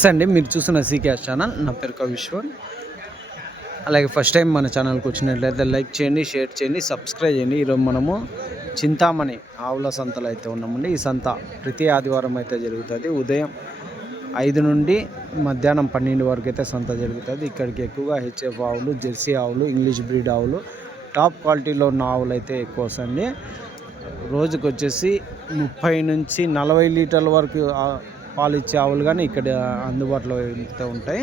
నమస్తే అండి, మీరు చూస్తున్న సీకేఎస్ ఛానల్. నా పేరు కవిశ్వర్. అలాగే ఫస్ట్ టైం మన ఛానల్కి వచ్చినట్లయితే లైక్ చేయండి, షేర్ చేయండి, సబ్స్క్రైబ్ చేయండి. ఈరోజు మనము చింతామణి ఆవుల సంతలో అయితే ఉన్నామండి. ఈ సంత ప్రతి ఆదివారం అయితే జరుగుతుంది. ఉదయం 5 నుండి మధ్యాహ్నం 12 వరకు అయితే సంత జరుగుతుంది. ఇక్కడికి ఎక్కువగా హెచ్ఎఫ్ ఆవులు, జెర్సీ ఆవులు, ఇంగ్లీష్ బ్రీడ్ ఆవులు, టాప్ క్వాలిటీలో ఉన్న ఆవులు అయితే ఎక్కువ వస్తాయండి. రోజుకు వచ్చేసి 30 నుంచి 40 లీటర్ల వరకు పాలు ఇచ్చే ఆవులు కానీ ఇక్కడ అందుబాటులో అయితే ఉంటాయి.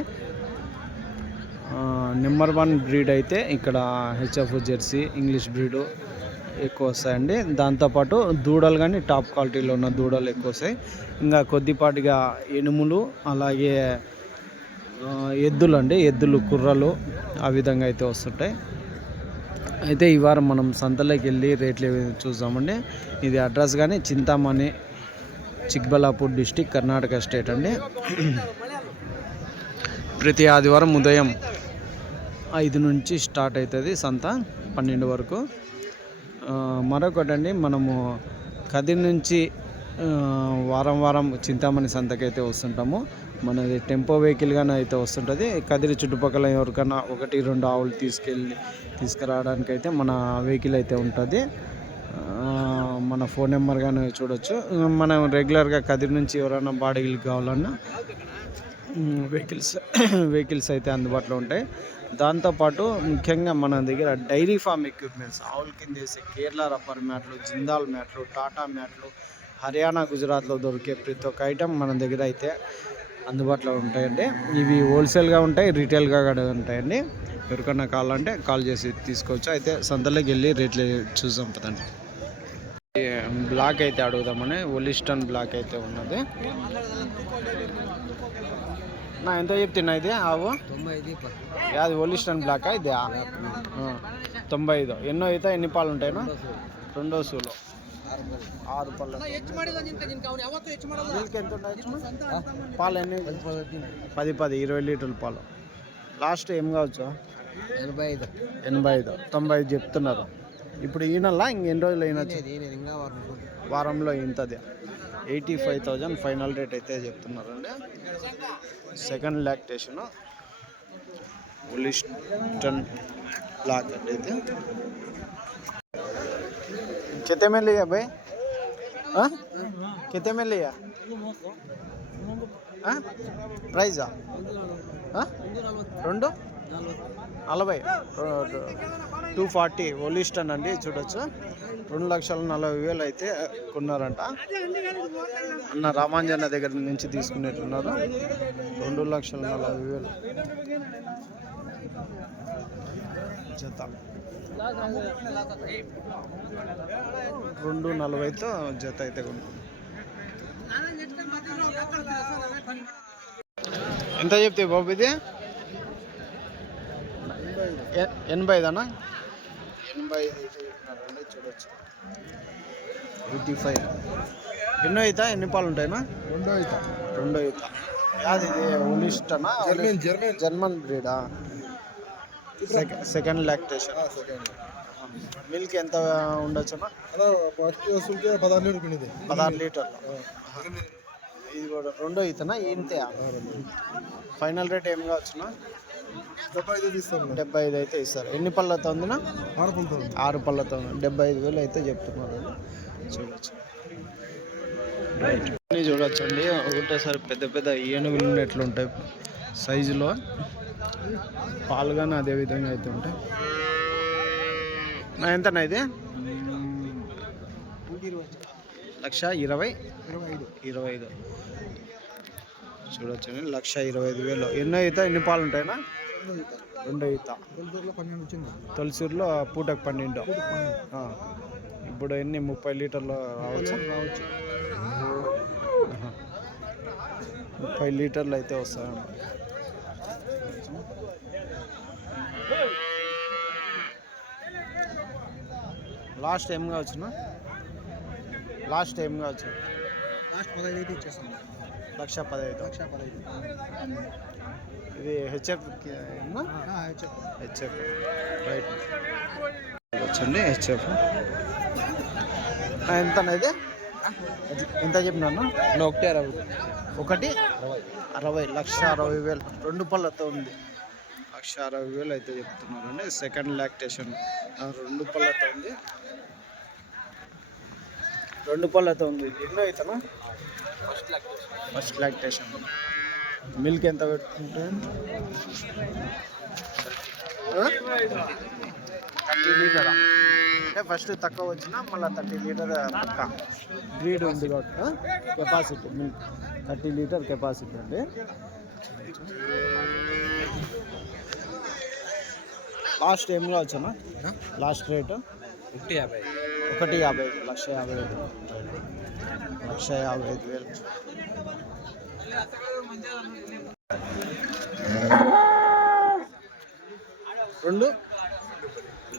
నెంబర్ 1 బ్రీడ్ అయితే ఇక్కడ హెచ్ఎఫ్, జెర్సీ, ఇంగ్లీష్ బ్రీడు ఎక్కువ వస్తాయండి. దాంతోపాటు దూడలు కానీ టాప్ క్వాలిటీలో ఉన్న దూడలు ఎక్కువ వస్తాయి. ఇంకా కొద్దిపాటిగా ఎనుములు, అలాగే ఎద్దులు, కుర్రలు ఆ విధంగా అయితే వస్తుంటాయి. అయితే ఈ వారం మనం సంతలోకి వెళ్ళి రేట్లు చూద్దామండి. ఇది అడ్రస్ కానీ చింతామణి, చిక్బల్లాపూర్ డిస్టిక్, కర్ణాటక స్టేట్ అండి. ప్రతి ఆదివారం ఉదయం 5 నుంచి స్టార్ట్ అవుతుంది సంత, 12 వరకు. మరొకటండి, మనము కదిరి నుంచి వారం చింతామణి సంతకైతే వస్తుంటాము. మనది టెంపో వెహికల్గానే అయితే వస్తుంటుంది. కదిరి చుట్టుపక్కల ఎవరికైనా 1-2 ఆవులు తీసుకురావడానికి అయితే మన వెహికల్ అయితే ఉంటుంది. మన ఫోన్ నెంబర్ కానీ చూడొచ్చు. మనం రెగ్యులర్గా కదిరి నుంచి ఎవరైనా బాడీలు కావాలన్నా వెహికల్స్ అయితే అందుబాటులో ఉంటాయి. దాంతోపాటు ముఖ్యంగా మన దగ్గర డైరీ ఫామ్ ఎక్విప్మెంట్స్, ఆవుల కింద వేసే కేరళ రబ్బర్ మ్యాట్లు, జిందాల్ మ్యాట్లు, టాటా మ్యాట్లు, హర్యానా, గుజరాత్లో దొరికే ప్రతి ఒక్క ఐటెం మన దగ్గర అయితే అందుబాటులో ఉంటాయండి. ఇవి హోల్సేల్గా ఉంటాయి, రీటైల్గా కూడా ఉంటాయండి. ఎవరికన్నా కావాలంటే కాల్ చేసి తీసుకోవచ్చు. అయితే సంతలోకి వెళ్ళి రేట్లు చూసాం పదండి. బ్లాక్ అయితే అడుగుదామని, ఒలిస్టన్ బ్లాక్ అయితే ఉన్నది. నా ఎంత చెప్తున్నా ఇది ఆవు? 95. అది ఒలిస్టన్ బ్లాక్ ఇది 95. ఎన్నో అయితే ఎన్ని పాలు ఉంటాయినా? రెండో సూలో 6 పళ్ళు. ఎంత ఉంటాయి పాలు? ఎన్ని? 10 20 లీటర్ల పాలు. లాస్ట్ ఏం కావచ్చు? 85 90 చెప్తున్నారు. ఇప్పుడు ఈయనలా ఇంకెన్ని రోజులు అయినా? వారంలో ఇంతది 85,000 ఫైనల్ రేట్ అయితే చెప్తున్నారండి. సెకండ్ లాక్టేషన్ ఒలిస్టన్ బ్లాక్ అంటే అయితే. कितने में लिया भाई? कितने में लिया? ప్రైజా? 240 240 ఒలిస్టన్ అండి. చూడొచ్చు, 2,40,000 అయితే కొన్నారంట. అన్న రామాంజన్న దగ్గర నుంచి తీసుకునేట్టున్నారు. 2,40,000 జత. 240తో జత అయితే కొన్నాం. ఎంత చెప్తే బాబు ఇది? 85 85 చెప్తున్నారండి. చూడొచ్చు 85. ఎన్నో అవుతా? ఎన్ని పాలు ఉంటాయినా? 2 అవుతా. అది ఇది ఒలిస్టనా? జర్మన్ బ్రీడా? Second lactation. మిల్క్ ఎంత ఉండొచ్చునా? 16 లీటర్లు. ఇది కూడా 2 అవుతానా? ఇంతే. ఫైనల్ రేట్ ఏం కావచ్చునా? 75 అయితే ఇస్తారు. ఎన్ని పళ్ళతో ఉందినా? 6 పళ్ళతో ఉంది. 75,000 అయితే చెప్తున్నారు. చూడొచ్చు, చూడొచ్చు అండి. ఒకటేసారి పెద్ద ఏనుగులు ఉన్నట్లుంటాయి సైజులో. పాలు కానీ అదే విధంగా అయితే ఉంటాయి. ఎంతనా ఇది? 1,20,25. చూడొచ్చండి, 1,25,000. ఎన్నో అవుతా? ఎన్ని పాలు ఉంటాయినా? 2 అవుతా. తొలిసూరులో పూటకు 12. ఇప్పుడు ఎన్ని? 30 లీటర్లు రావచ్చు. 30 లీటర్లు అయితే వస్తాయండి. లాస్ట్ ఏం కావచ్చునా? లాస్ట్ 15 అయితే ఇచ్చేస్తాను. 1,15,000. ఇది హెచ్ఎఫ్ రైట్ వచ్చండి. హెచ్ఎఫ్ ఎంత అనేది? ఎంత చెప్పినాను? 1,60,000 1,60,000 2 పళ్ళతో ఉంది. 1,60,000 అయితే చెప్తున్నారండి. సెకండ్ లాక్టేషన్ 2 పళ్ళతో ఉంది. 2 పళ్ళతో ఉంది. ఎన్నో అవుతానా? First lactation. మిల్క్ ఎంత పెట్టుకుంటే 30 లీటరా? అంటే ఫస్ట్ తక్కువ వచ్చినా మళ్ళీ 30 లీటర్ పక్క బ్రీడ్ ఉంది కాబట్టి కెపాసిటీ మిల్క్ 30 లీటర్ కెపాసిటీ అండి. లాస్ట్ ఏమిలో వచ్చానా? లాస్ట్ రేటు 1,50,000 1,55,000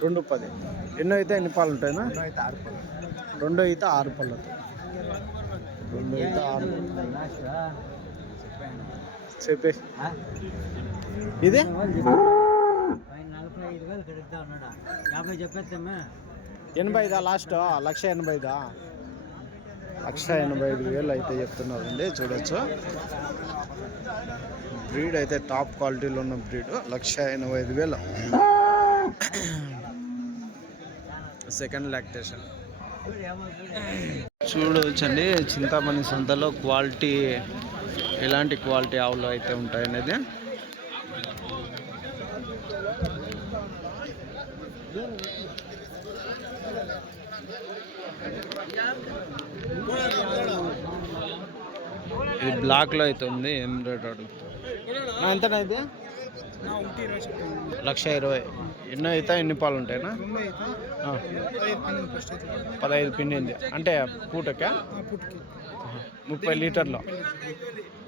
రెండు 10. ఎన్నో అయితే ఎన్ని పాలు ఉంటాయినా? 2 అయితే 6 పళ్ళతో. 2 అయితే 6 చెప్పే ఇది 85 లాస్ట్ 1,85,000 1,85,000 అయితే చెప్తున్నారండి. చూడొచ్చు బ్రీడ్ అయితే టాప్ క్వాలిటీలో ఉన్న బ్రీడ్ 1,85,000. సెకండ్ లాక్టేషన్ చూడవచ్చండి. చింతామణి సంతలో క్వాలిటీ ఎలాంటి క్వాలిటీ ఆవులు అయితే ఉంటాయనేది. ఇది బ్లాక్లో అయితే ఉంది. ఏం రేట్ అడుగుతుంది? ఎంతనా ఇది? 1,20,000. ఎన్నో అయితే ఎన్ని పాలు ఉంటాయినా? 15 పిండింది. అంటే పూటకా? 30 లీటర్లు.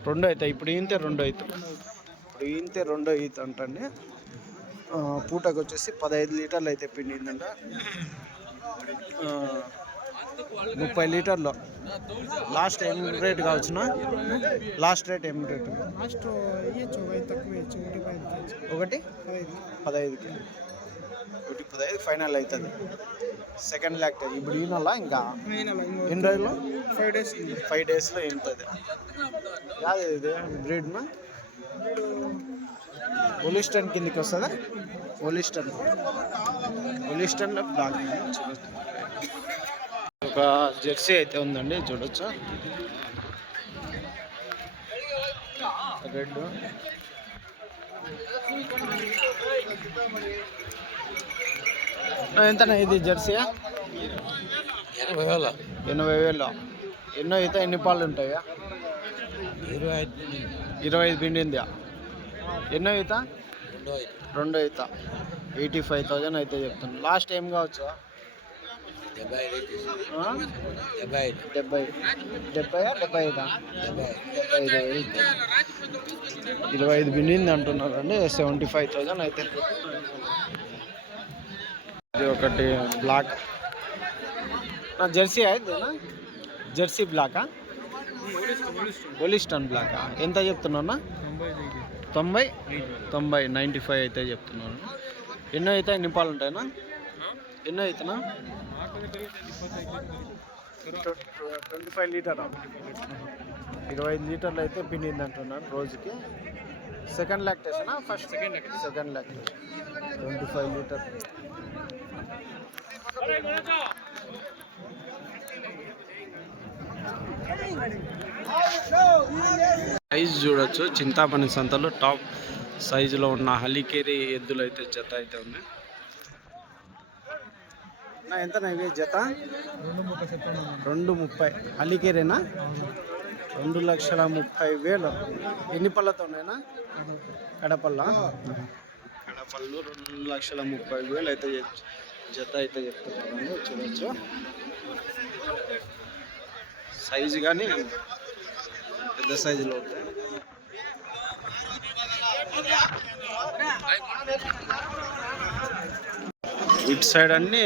2 అవుతాయి. ఇప్పుడు ఈంతే 2 అవుతాయి. అంటండి. పూటకు వచ్చేసి 15 లీటర్లు అయితే పిండిందంట. 30 లీటర్లు. లాస్ట్ ఏం రేట్ కావచ్చునా? లాస్ట్ రేట్ ఏం రేటు? 1,15,000 ఫైనల్ అవుతుంది. సెకండ్ లాక్టేషన్ ఇప్పుడు ఈ నెల ఇంకా ఎన్ని రోజులు? 5 డేస్లో వెళ్తుంది. యాది ఇది బ్రీడ్నా? ఒలిస్టన్ కిందకి వస్తుందా? ఒలిస్టన్ బ్లాక్. ఒక జెర్సీ అయితే ఉందండి. చూడొచ్చు రెడ్. ఎంతనా ఇది జెర్సీ? 80,000. ఎన్నో అయితే ఎన్ని పాలు ఉంటాయా? 25 పిండిందా? ఎన్నో ఈత? 2 ఈత. 85,000 అయితే చెప్తాను. లాస్ట్ ఏం కావచ్చు? 25 పిండింది అంటున్నారు అండి. 75,000 అయితే. ఇది ఒకటి బ్లాక్ జెర్సీ అయితేనా? జెర్సీ బ్లాకా? ఒలిస్టన్ బ్లాకా? ఎంత చెప్తున్నా? 90 95 అయితే చెప్తున్నాను. ఎన్నో అయితే ఎన్ని పాలు ఉంటాయినా? ఎన్నో అవుతున్నా? 25 లీటర్. 25 లీటర్లు అయితే పిండింది అంటున్నాను రోజుకి. సెకండ్ లాక్టేషనా? Second lactation 25 litre. సైజ్ చూడొచ్చు. చింతామణి సంతలో టాప్ సైజులో ఉన్న హలికేరి ఎద్దులు అయితే జత అయితే ఉన్నాయి. ఎంత ఇవి జత? 2,30,000. హలికేరేనా? 2,30,000. ఎన్ని పళ్ళతో ఉన్నాయినా? కడపళ్ళు 2,30,000 అయితే జత అయితే చెప్తున్నాను. చూడొచ్చు సైజు కానీ పెద్ద సైజులో ఉంటాయి. ఇటు సైడ్ అన్నీ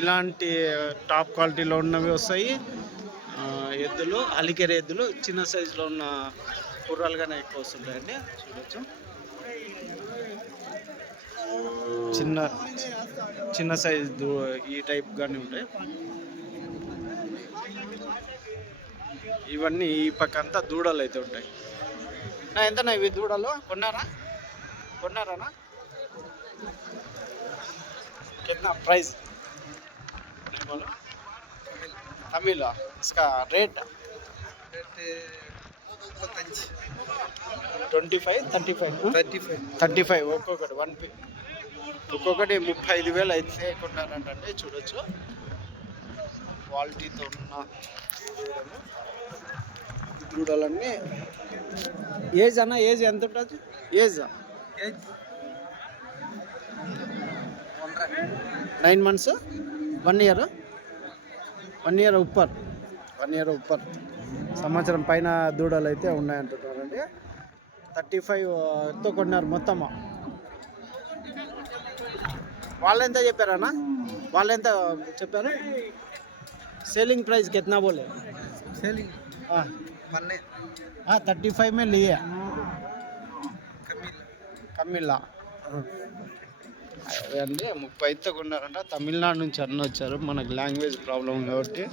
ఇలాంటి టాప్ క్వాలిటీలో ఉన్నవి వస్తాయి ఎద్దులు. అలికేరే ఎద్దులు చిన్న సైజులో ఉన్న కుర్రాలుగానే ఎక్కువ వస్తుంటాయండి. చూడొచ్చు చిన్న సైజు ఈ టైప్ గానే ఉంటాయి. ఇవన్నీ ఈ పక్క అంతా దూడలు అయితే ఉంటాయి. ఎంతనా ఇవి దూడలు? కొన్నారానా? कितना प्राइस नहीं बोलो तमिल इसका रेट 35 ఒక్కొక్కటి ఒక్కొక్కటి 35,000 అయితే కొన్నారంటే చూడొచ్చు. క్వాలిటీతో ఉన్న దూడలన్నీ. ఏజ్ అన్న ఏజ్ ఎంత ఉంటుంది? ఏజ్ 9 months 1 year ఉప్పర్ 1 year ఉప్పర్ సంవత్సరం పైన దూడలు అయితే ఉన్నాయంటున్నారండి. 35తో కొన్నారు మొత్తము. వాళ్ళు ఎంత చెప్పారన్నా? వాళ్ళు ఎంత చెప్పారు? सेलिंग प्राइस कितना बोले? सेलिंग 35 में लिए కమిలా అండి. 30తో కొన్నారంట. తమిళనాడు నుంచి అన్న వచ్చారు. మనకు లాంగ్వేజ్ ప్రాబ్లం కాబట్టి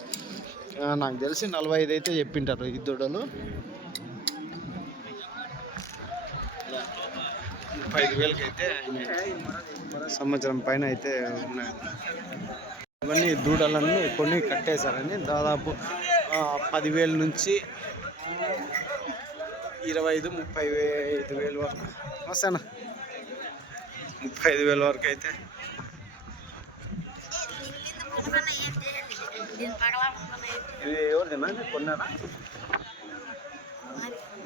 నాకు తెలిసి 45 అయితే చెప్పింటారు ఈ దూడలు. 35,000కి అయితే సంవత్సరం పైన అయితే ఉన్నాయి. ఇవన్నీ దూడలన్నీ కొన్ని కట్టేశారని దాదాపు 10,000 నుంచి 25,000-35,000 వరకు వస్తానా 35,000 వరకు అయితే. ఇది ఎవరిదేనా? కొన్నారా?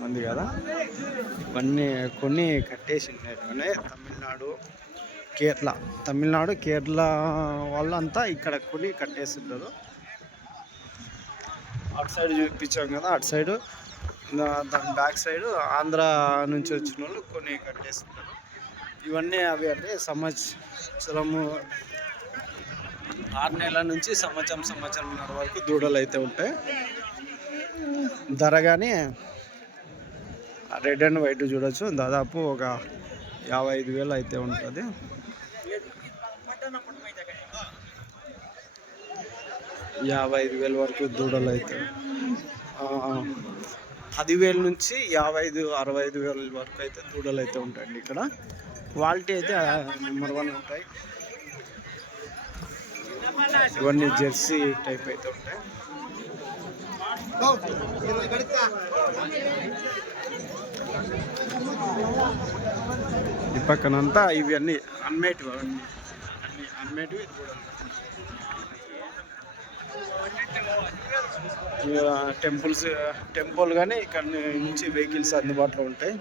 మంది కదా. ఇవన్నీ కొన్ని కట్టేసి ఉన్నాయి. తమిళనాడు కేరళ వాళ్ళంతా ఇక్కడ కొన్ని కట్టేస్తుంటారు. అటు సైడ్ చూపించాం కదా, అటు సైడు దాని బ్యాక్ సైడ్ ఆంధ్ర నుంచి వచ్చిన వాళ్ళు కొన్ని కట్టేస్తుంటారు. ఇవన్నీ అవి అంటే సంవత్సరము 6 నెలల నుంచి సంవత్సరంన్నర వరకు దూడలు అయితే ఉంటాయి. ధర కానీ రెడ్ అండ్ వైట్ చూడొచ్చు. దాదాపు ఒక 55,000 అయితే ఉంటుంది. 55,000 వరకు దూడలు అయితే 10,000 నుంచి 55,000-65,000 వరకు అయితే దూడలు అయితే ఉంటాయండి. ఇక్కడ క్వాలిటీ అయితే నెంబర్ 1 ఉంటాయి. ఇవన్నీ జెర్సీ టైప్ అయితే ఉంటాయి. ఈ పక్కనంతా ఇవి అన్నీ అన్మేటివి. అన్మేటివి దూడలు. టెంపుల్ కానీ ఇక్కడ నుంచి వెహికల్స్ అందుబాటులో ఉంటాయి.